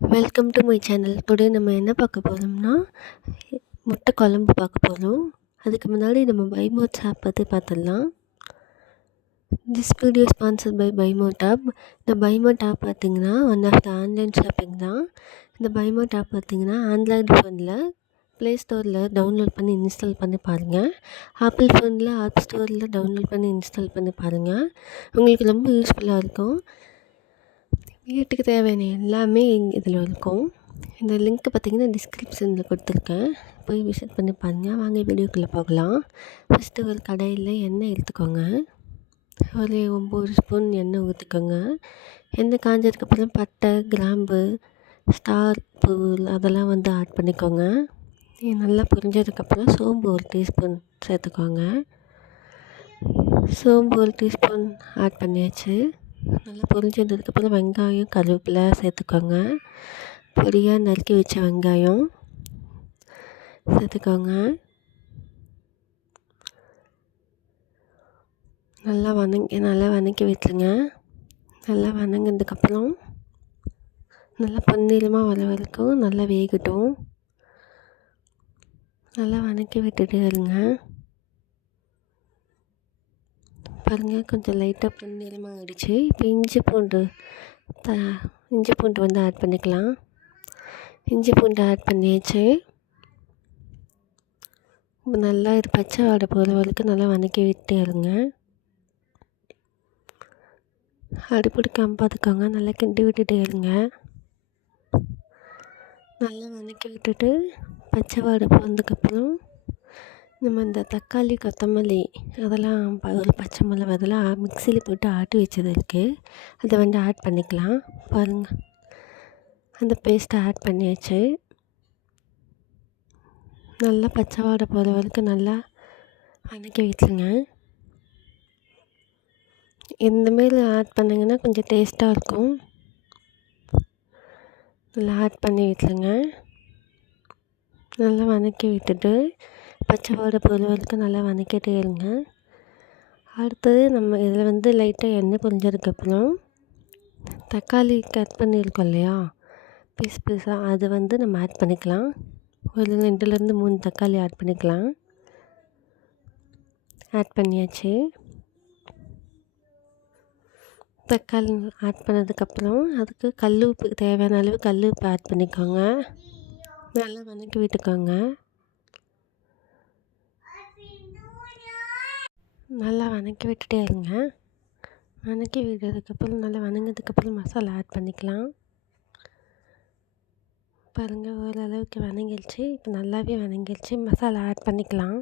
Welcome to my channel. Today நம்ம என்ன பார்க்க போகிறோம்னா, முட்டை குழம்பு பார்க்க போகிறோம். அதுக்கு முன்னாடி நம்ம பைமோட்ஸ் ஆப் பற்றி பார்த்துடலாம். திஸ் வீடியோ ஸ்பான்சர்ட் பை பைமோட் ஆப். இந்த பைமோட் ஆப் பார்த்திங்கன்னா one of the online shopping தான். இந்த பைமோட் ஆப் பார்த்திங்கன்னா ஆண்ட்ராய்டு ஃபோனில் ப்ளே ஸ்டோரில் டவுன்லோட் பண்ணி இன்ஸ்டால் பண்ணி பாருங்கள். ஆப்பிள் ஃபோனில் ஆப் ஸ்டோரில் டவுன்லோட் பண்ணி இன்ஸ்டால் பண்ணி பாருங்கள். உங்களுக்கு ரொம்ப யூஸ்ஃபுல்லாக இருக்கும். வீட்டுக்கு தேவையான எல்லாமே இதில் இருக்கும். இந்த லிங்க் பார்த்திங்கன்னா டிஸ்கிரிப்ஷனில் கொடுத்துருக்கேன், போய் விசிட் பண்ணி பாருங்கள். வாங்க வீடியோக்குள்ளே போகலாம். ஃபஸ்ட்டு ஒரு கடாயில் எண்ணெய் எடுத்துக்கோங்க. ஒரு 9 ஸ்பூன் எண்ணெய் ஊற்றிக்கோங்க. எண்ணெய் காஞ்சதுக்கப்புறம் பட்டை, கிராம்பு, ஸ்டார் பூ அதெல்லாம் ஆட் பண்ணிக்கோங்க. நல்லா பொரிஞ்சதுக்கப்புறம் சோம்பு 1 டீஸ்பூன் சேர்த்துக்கோங்க. சோம்பு 1 டீஸ்பூன் ஆட் பண்ணியாச்சு. நல்லா பொரிஞ்சதுக்கப்புறம் வெங்காயம், கருவேப்பிலை சேர்த்துக்கோங்க. பொடியாக நறுக்கி வச்ச வெங்காயம் சேர்த்துக்கோங்க. நல்லா வதக்கி விட்டுருங்க. நல்லா வதங்கினதுக்கப்புறம் நல்லா பொன்னிறமாக வர வரைக்கும் நல்லா வேகட்டும். நல்லா வதக்கி விட்டுட்டே இருங்க. பாருங்கள், கொஞ்சம் லைட்டாக பொன்னிறமாக ஆகிடுச்சு. இப்போ இஞ்சி பூண்டு ஆட் பண்ணிக்கலாம். இஞ்சி பூண்டு ஆட் பண்ணியாச்சு. இப்போ நல்லா இது பச்சை வாடை போகிற வரைக்கும் நல்லா வதக்கி விட்டே இருங்க. அடி பிடிக்காம பார்த்துக்கோங்க. நல்லா கிண்டி விட்டுட்டே இருங்க. நல்லா வதக்கி விட்டுட்டு பச்சை வாடை போனதுக்கப்புறம் நம்ம இந்த தக்காளி, கொத்தமல்லி அதெல்லாம் ஒரு பச்சை மிளகா அதெல்லாம் மிக்சியில் போட்டு ஆட்டி வச்சது இருக்குது, அதை ஆட் பண்ணிக்கலாம். பாருங்கள், அந்த பேஸ்ட்டை ஆட் பண்ணியாச்சு. நல்லா பச்சை வாடை போகிற வரைக்கும் நல்லா வதக்கி விட்டுருங்க. இந்தமாரி ஆட் பண்ணிங்கன்னா கொஞ்சம் டேஸ்ட்டாக இருக்கும். நல்லா ஆட் பண்ணி விட்டுருங்க. நல்லா வதக்கி விட்டுட்டு பச்சை வாடை போகிற வரைக்கும் நல்லா வதக்கிட்டே இருங்க. அடுத்தது நம்ம இதில் லைட்டாக எண்ணெய் பொரிஞ்சதுக்கப்புறம் தக்காளி கட் பண்ணியிருக்கோம் இல்லையா, பீஸ் பீஸாக, அதை நம்ம ஆட் பண்ணிக்கலாம். ஒரு 2லேருந்து 3 தக்காளி ஆட் பண்ணிக்கலாம். ஆட் பண்ணியாச்சு. தக்காளி ஆட் பண்ணதுக்கப்புறம் அதுக்கு கல் உப்பு, தேவையான அளவு கல் உப்பு ஆட் பண்ணிக்கோங்க. நல்லா வதக்கி விட்டுக்கோங்க. நல்லா வதக்கி விட்டுட்டே இருங்க. வதக்கி விட்டதுக்கப்புறம் நல்லா வதங்கினதுக்கப்புறம் மசாலா ஆட் பண்ணிக்கலாம். பாருங்கள், ஓரளவுக்கு வதங்கிடுச்சு. இப்போ நல்லாவே வதங்கிடுச்சு. மசாலா ஆட் பண்ணிக்கலாம்.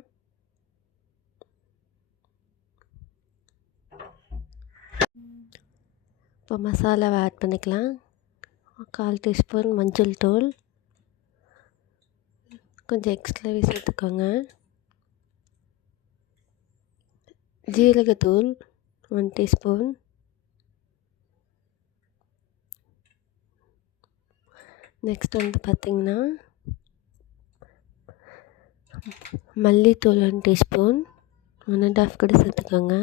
இப்போ மசாலாவை ஆட் பண்ணிக்கலாம். 1/4 டீஸ்பூன் மஞ்சள் தூள், கொஞ்சம் எக்ஸ்ட்ராவே சேர்த்துக்கோங்க. ஜீரகத்தூள் 1 டீஸ்பூன், நெக்ஸ்ட் பார்த்திங்கன்னா மல்லித்தூள் 1 டீஸ்பூன், 1 1/2 கூட சேர்த்துக்கோங்க.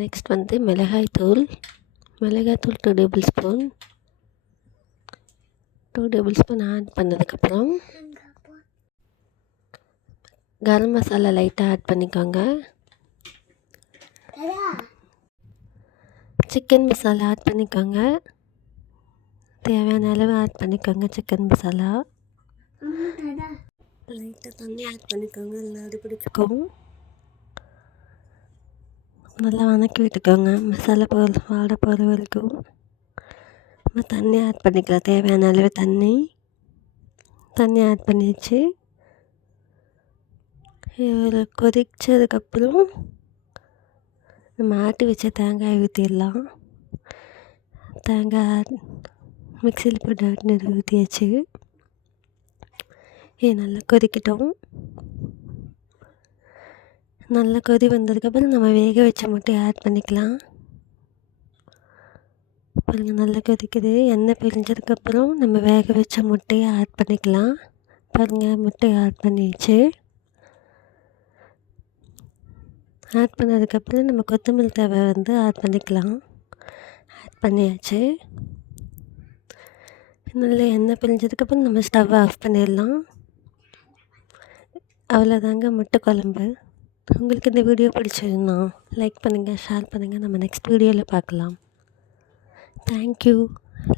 நெக்ஸ்ட் மிளகாய்த்தூள் 2 tablespoon. 2 tablespoon add பண்ணதுக்கப்புறம் கரம் மசாலா லைட்டாக ஆட் பண்ணிக்கோங்க. சிக்கன் மசாலா ஆட் பண்ணிக்கோங்க. தேவையான அளவு ஆட் பண்ணிக்கோங்க. சிக்கன் மசாலா லைட்டாக தண்ணி ஆட் பண்ணிக்கோங்க. நல்லா அடி பிடிச்சிக்கும். நல்லா வதக்கி விட்டுக்கோங்க. மசாலா வாடை போகிற வரைக்கும் நம்ம தண்ணி ஆட் பண்ணிக்கலாம். தேவையான அளவு தண்ணி ஆட் பண்ணிடுச்சு. இதில் கொதிச்சதுக்கப்புறம் நம்ம ஆட்டி வச்ச தேங்காய் ஊற்றிடலாம். தேங்காய் மிக்சியில் போட்டு ஆட்டினது ஊற்றியாச்சு. இது நல்லா கொதிக்கட்டும். நல்லா கொதி வந்ததுக்கப்புறம் நம்ம வேக வச்ச முட்டையை ஆட் பண்ணிக்கலாம். பாருங்கள், நல்லா கொதிக்குது. எண்ணெய் பிரிஞ்சதுக்கப்புறம் நம்ம வேக வச்ச முட்டையை ஆட் பண்ணிக்கலாம். பாருங்கள், முட்டையை ஆட் பண்ணிடுச்சு. ஆட் பண்ணதுக்கப்புறம் நம்ம கொத்தமல்லி தழை ஆட் பண்ணிக்கலாம். ஆட் பண்ணியாச்சு. நல்லா எண்ணெய் பிரிஞ்சதுக்கப்புறம் நம்ம ஸ்டவ்வை ஆஃப் பண்ணிடலாம். அவ்வளோதாங்க முட்டை குழம்பு. உங்களுக்கு இந்த வீடியோ பிடிச்சிருந்தா லைக் பண்ணுங்கள், ஷேர் பண்ணுங்கள். நம்ம நெக்ஸ்ட் வீடியோவில் பார்க்கலாம். தேங்க்யூ.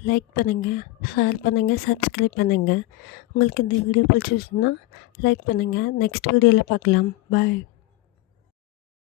லைக் பண்ணுங்கள், ஷேர் பண்ணுங்கள், சப்ஸ்கிரைப் பண்ணுங்கள். உங்களுக்கு இந்த வீடியோ பிடிச்சிருச்சுன்னா லைக் பண்ணுங்கள். நெக்ஸ்ட் வீடியோவில் பார்க்கலாம். பாய்.